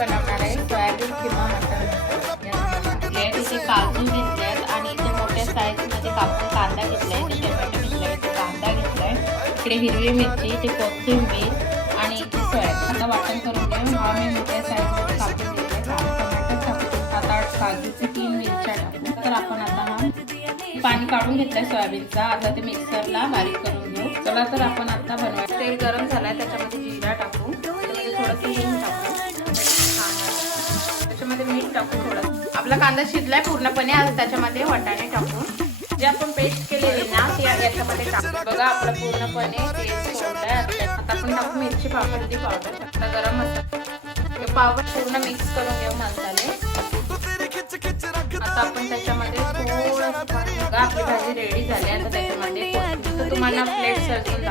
बनवणार आहे सोयाबीन किंवा मटर तिथे काजू घेतलेत आणि इथे मोठ्या साईजमध्ये कापून कांदा घेतलाय, इथे टोमॅटो घेतलाय, इथे कांदा घेतलाय, इकडे हिरवी मिरची, इथे कोथिंबीर आणि इथे सोयाबीन. आता वाटण करून घेऊ. हा मी मोठ्या साईजमध्ये कापून घेतलाय. टोमॅटो टाकू. आता काजूचे 3 मिरच्या टाकू. तर आपण आता हा पाणी काढून घेतलंय सोयाबीनचा. आता ते मिक्सरला बारीक करून घेऊ. चला तर आपण आता बनवायचं. तेल गरम झालंय, त्याच्यामध्ये जिरा टाकू, त्याच्यामध्ये थोडंसं हिंग टाकू, त्याच्यामध्ये मीठ टाकू थोडं. आपला कांदा शिजलाय पूर्णपणे. आता त्याच्यामध्ये वाटाणे टाकून जे आपण पेस्ट केलेली ना ती याच्यामध्ये टाकू. बघा आपलं पूर्णपणे तेल सोडलंय. आता आपण टाकू मिरची पावडर, हळदी पावडर, आता गरम मसाला पावडर पूर्ण मिक्स करून घेऊ मसाले. आता आपण त्याच्यामध्ये थोडं बघा आपली भाजी रेडी झाली. आता त्याच्यामध्ये तुम्हाला प्लेट सर्विंग